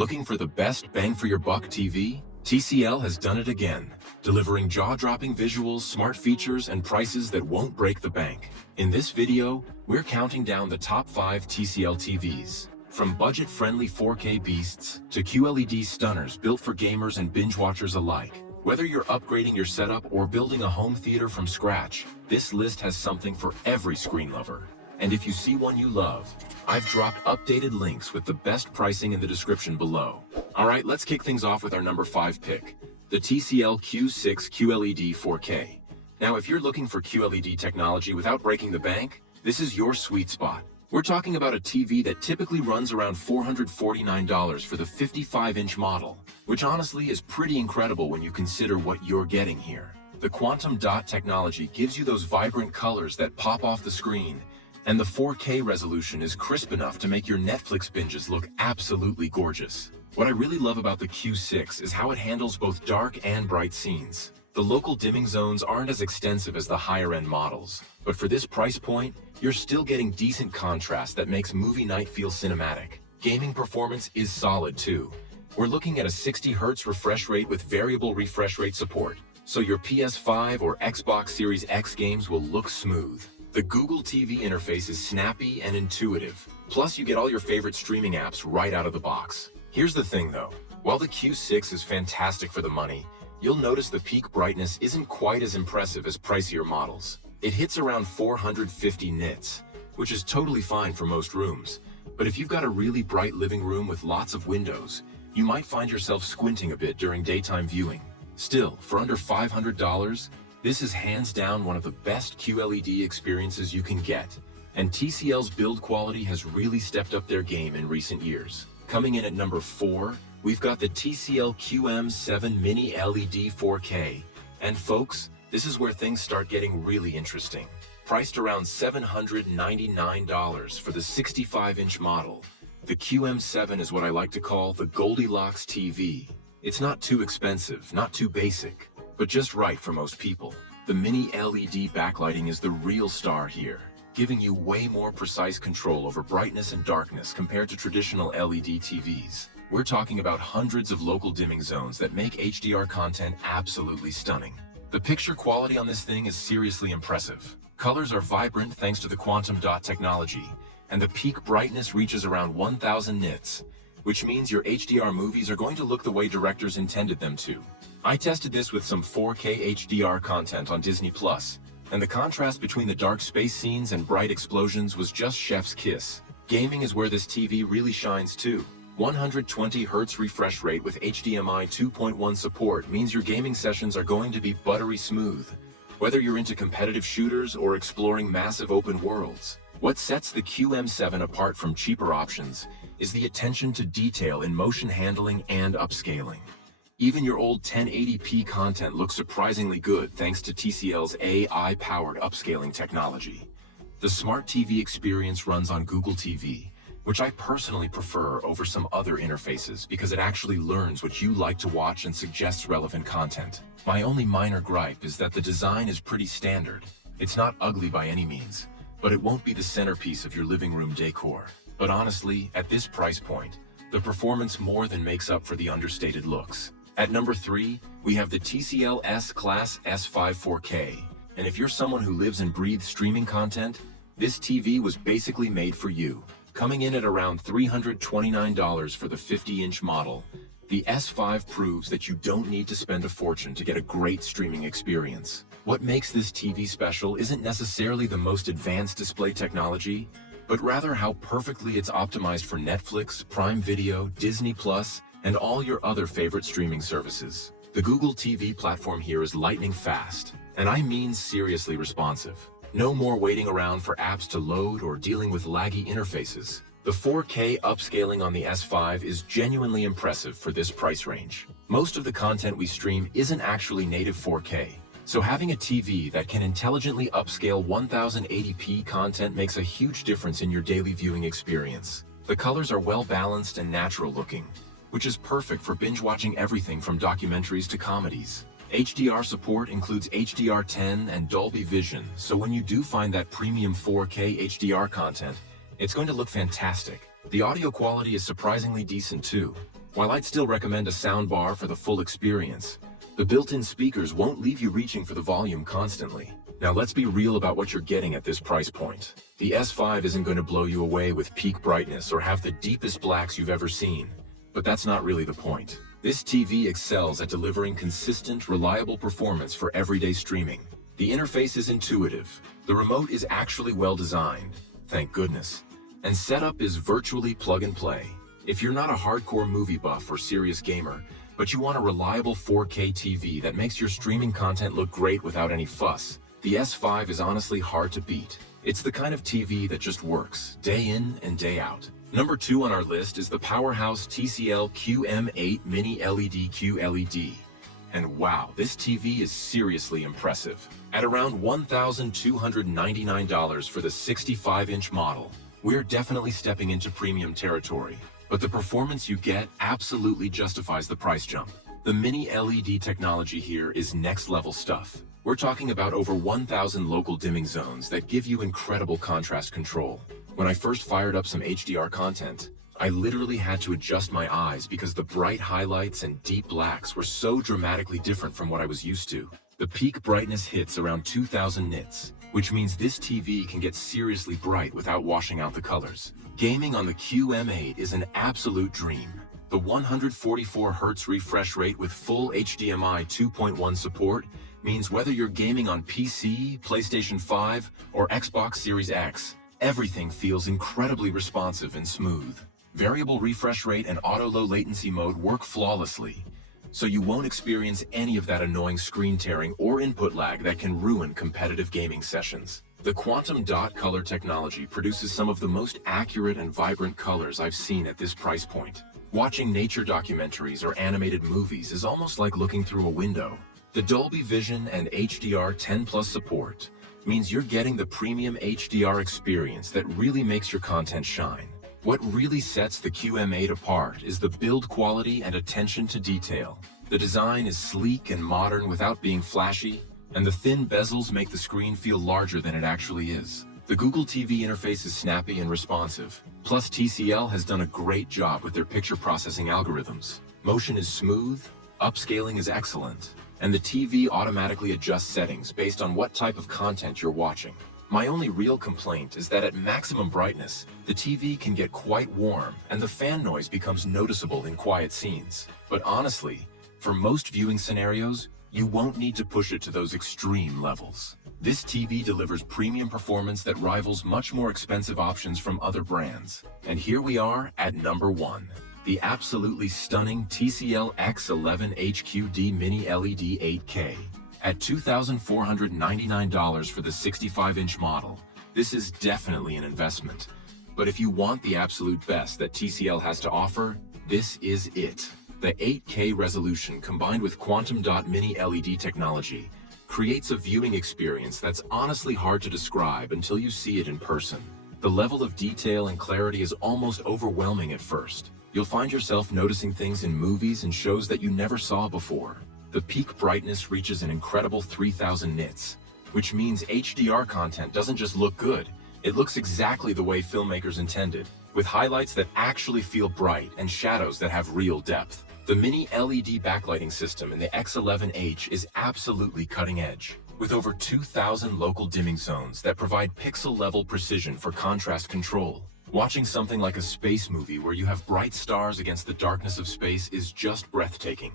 Looking for the best bang for your buck TV? TCL has done it again, delivering jaw-dropping visuals, smart features, and prices that won't break the bank. In this video, we're counting down the top 5 TCL TVs. From budget-friendly 4K beasts to QLED stunners built for gamers and binge-watchers alike. Whether you're upgrading your setup or building a home theater from scratch, this list has something for every screen lover. And if you see one you love, I've dropped updated links with the best pricing in the description below. Alright, let's kick things off with our number 5 pick, the TCL Q6 QLED 4K. Now, if you're looking for QLED technology without breaking the bank, this is your sweet spot. We're talking about a TV that typically runs around $449 for the 55-inch model, which honestly is pretty incredible when you consider what you're getting here. The quantum dot technology gives you those vibrant colors that pop off the screen, and the 4K resolution is crisp enough to make your Netflix binges look absolutely gorgeous. What I really love about the Q6 is how it handles both dark and bright scenes. The local dimming zones aren't as extensive as the higher-end models, but for this price point, you're still getting decent contrast that makes movie night feel cinematic. Gaming performance is solid too. We're looking at a 60 Hz refresh rate with variable refresh rate support, so your PS5 or Xbox Series X games will look smooth. The Google TV interface is snappy and intuitive, plus you get all your favorite streaming apps right out of the box. Here's the thing though, while the Q6 is fantastic for the money, you'll notice the peak brightness isn't quite as impressive as pricier models. It hits around 450 nits, which is totally fine for most rooms, but if you've got a really bright living room with lots of windows, you might find yourself squinting a bit during daytime viewing. Still, for under $500, this is hands down one of the best QLED experiences you can get, and TCL's build quality has really stepped up their game in recent years. Coming in at number 4, we've got the TCL QM7 Mini LED 4K, and folks, this is where things start getting really interesting. Priced around $799 for the 65-inch model, the QM7 is what I like to call the Goldilocks TV. It's not too expensive, not too basic, but just right for most people. The mini LED backlighting is the real star here, giving you way more precise control over brightness and darkness compared to traditional LED TVs. We're talking about hundreds of local dimming zones that make HDR content absolutely stunning. The picture quality on this thing is seriously impressive. Colors are vibrant thanks to the quantum dot technology, and the peak brightness reaches around 1000 nits, which means your HDR movies are going to look the way directors intended them to. I tested this with some 4K HDR content on Disney+, and the contrast between the dark space scenes and bright explosions was just chef's kiss. Gaming is where this TV really shines too. 120 Hz refresh rate with HDMI 2.1 support means your gaming sessions are going to be buttery smooth, whether you're into competitive shooters or exploring massive open worlds. What sets the QM7 apart from cheaper options is the attention to detail in motion handling and upscaling. Even your old 1080p content looks surprisingly good thanks to TCL's AI-powered upscaling technology. The Smart TV experience runs on Google TV, which I personally prefer over some other interfaces because it actually learns what you like to watch and suggests relevant content. My only minor gripe is that the design is pretty standard. It's not ugly by any means, but it won't be the centerpiece of your living room decor. But honestly, at this price point, the performance more than makes up for the understated looks. At number 3, we have the TCL S-Class S5 4K. And if you're someone who lives and breathes streaming content, this TV was basically made for you. Coming in at around $329 for the 50-inch model, the S5 proves that you don't need to spend a fortune to get a great streaming experience. What makes this TV special isn't necessarily the most advanced display technology, but rather how perfectly it's optimized for Netflix, Prime Video, Disney+, and all your other favorite streaming services. The Google TV platform here is lightning fast, and I mean seriously responsive. No more waiting around for apps to load or dealing with laggy interfaces. The 4K upscaling on the S5 is genuinely impressive for this price range. Most of the content we stream isn't actually native 4K, so having a TV that can intelligently upscale 1080p content makes a huge difference in your daily viewing experience. The colors are well balanced and natural looking, which is perfect for binge-watching everything from documentaries to comedies. HDR support includes HDR10 and Dolby Vision, so when you do find that premium 4K HDR content, it's going to look fantastic. The audio quality is surprisingly decent too. While I'd still recommend a soundbar for the full experience, the built-in speakers won't leave you reaching for the volume constantly. Now let's be real about what you're getting at this price point. The S5 isn't going to blow you away with peak brightness or have the deepest blacks you've ever seen. But that's not really the point. This TV excels at delivering consistent, reliable performance for everyday streaming. The interface is intuitive. The remote is actually well designed, thank goodness. And setup is virtually plug and play. If you're not a hardcore movie buff or serious gamer, but you want a reliable 4K TV that makes your streaming content look great without any fuss, the S5 is honestly hard to beat. It's the kind of TV that just works, day in and day out. Number 2 on our list is the powerhouse TCL QM8 Mini LED QLED. And wow, this TV is seriously impressive. At around $1,299 for the 65-inch model, we're definitely stepping into premium territory. But the performance you get absolutely justifies the price jump. The Mini LED technology here is next-level stuff. We're talking about over 1,000 local dimming zones that give you incredible contrast control. When I first fired up some HDR content, I literally had to adjust my eyes because the bright highlights and deep blacks were so dramatically different from what I was used to. The peak brightness hits around 2,000 nits, which means this TV can get seriously bright without washing out the colors. Gaming on the QM8 is an absolute dream. The 144 Hz refresh rate with full HDMI 2.1 support means whether you're gaming on PC, PlayStation 5, or Xbox Series X, everything feels incredibly responsive and smooth. Variable refresh rate and auto low latency mode work flawlessly, so you won't experience any of that annoying screen tearing or input lag that can ruin competitive gaming sessions. The quantum dot color technology produces some of the most accurate and vibrant colors I've seen at this price point. Watching nature documentaries or animated movies is almost like looking through a window. The Dolby Vision and HDR10+ support means you're getting the premium HDR experience that really makes your content shine. What really sets the QM8 apart is the build quality and attention to detail. The design is sleek and modern without being flashy, and the thin bezels make the screen feel larger than it actually is. The Google TV interface is snappy and responsive. Plus, TCL has done a great job with their picture processing algorithms. Motion is smooth, upscaling is excellent, and the TV automatically adjusts settings based on what type of content you're watching. My only real complaint is that at maximum brightness, the TV can get quite warm and the fan noise becomes noticeable in quiet scenes. But honestly, for most viewing scenarios, you won't need to push it to those extreme levels. This TV delivers premium performance that rivals much more expensive options from other brands. And here we are at number 1. The absolutely stunning TCL X11 HQD Mini LED 8K. At $2,499 for the 65-inch model, this is definitely an investment. But if you want the absolute best that TCL has to offer, this is it. The 8K resolution combined with quantum dot mini LED technology creates a viewing experience that's honestly hard to describe until you see it in person. The level of detail and clarity is almost overwhelming at first. You'll find yourself noticing things in movies and shows that you never saw before. The peak brightness reaches an incredible 3,000 nits, which means HDR content doesn't just look good, it looks exactly the way filmmakers intended, with highlights that actually feel bright and shadows that have real depth. The mini LED backlighting system in the X11H is absolutely cutting edge, with over 2,000 local dimming zones that provide pixel-level precision for contrast control. Watching something like a space movie where you have bright stars against the darkness of space is just breathtaking.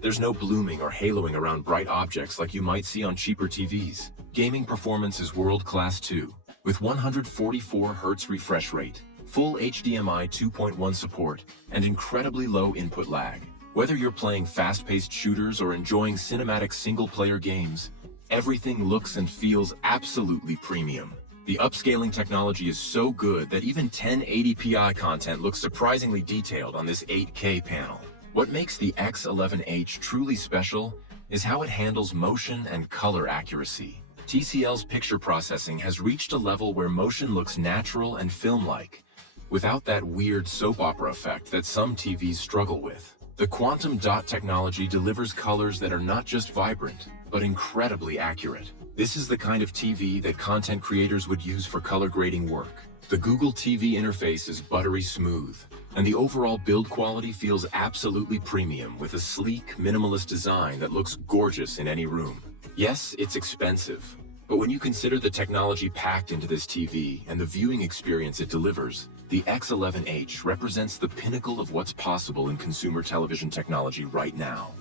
There's no blooming or haloing around bright objects like you might see on cheaper TVs. Gaming performance is world-class too, with 144 Hz refresh rate, full HDMI 2.1 support, and incredibly low input lag. Whether you're playing fast-paced shooters or enjoying cinematic single-player games, everything looks and feels absolutely premium. The upscaling technology is so good that even 1080p content looks surprisingly detailed on this 8K panel. What makes the X11H truly special is how it handles motion and color accuracy. TCL's picture processing has reached a level where motion looks natural and film-like, without that weird soap opera effect that some TVs struggle with. The quantum dot technology delivers colors that are not just vibrant, but incredibly accurate. This is the kind of TV that content creators would use for color grading work. The Google TV interface is buttery smooth, and the overall build quality feels absolutely premium with a sleek, minimalist design that looks gorgeous in any room. Yes, it's expensive, but when you consider the technology packed into this TV and the viewing experience it delivers, the X11H represents the pinnacle of what's possible in consumer television technology right now.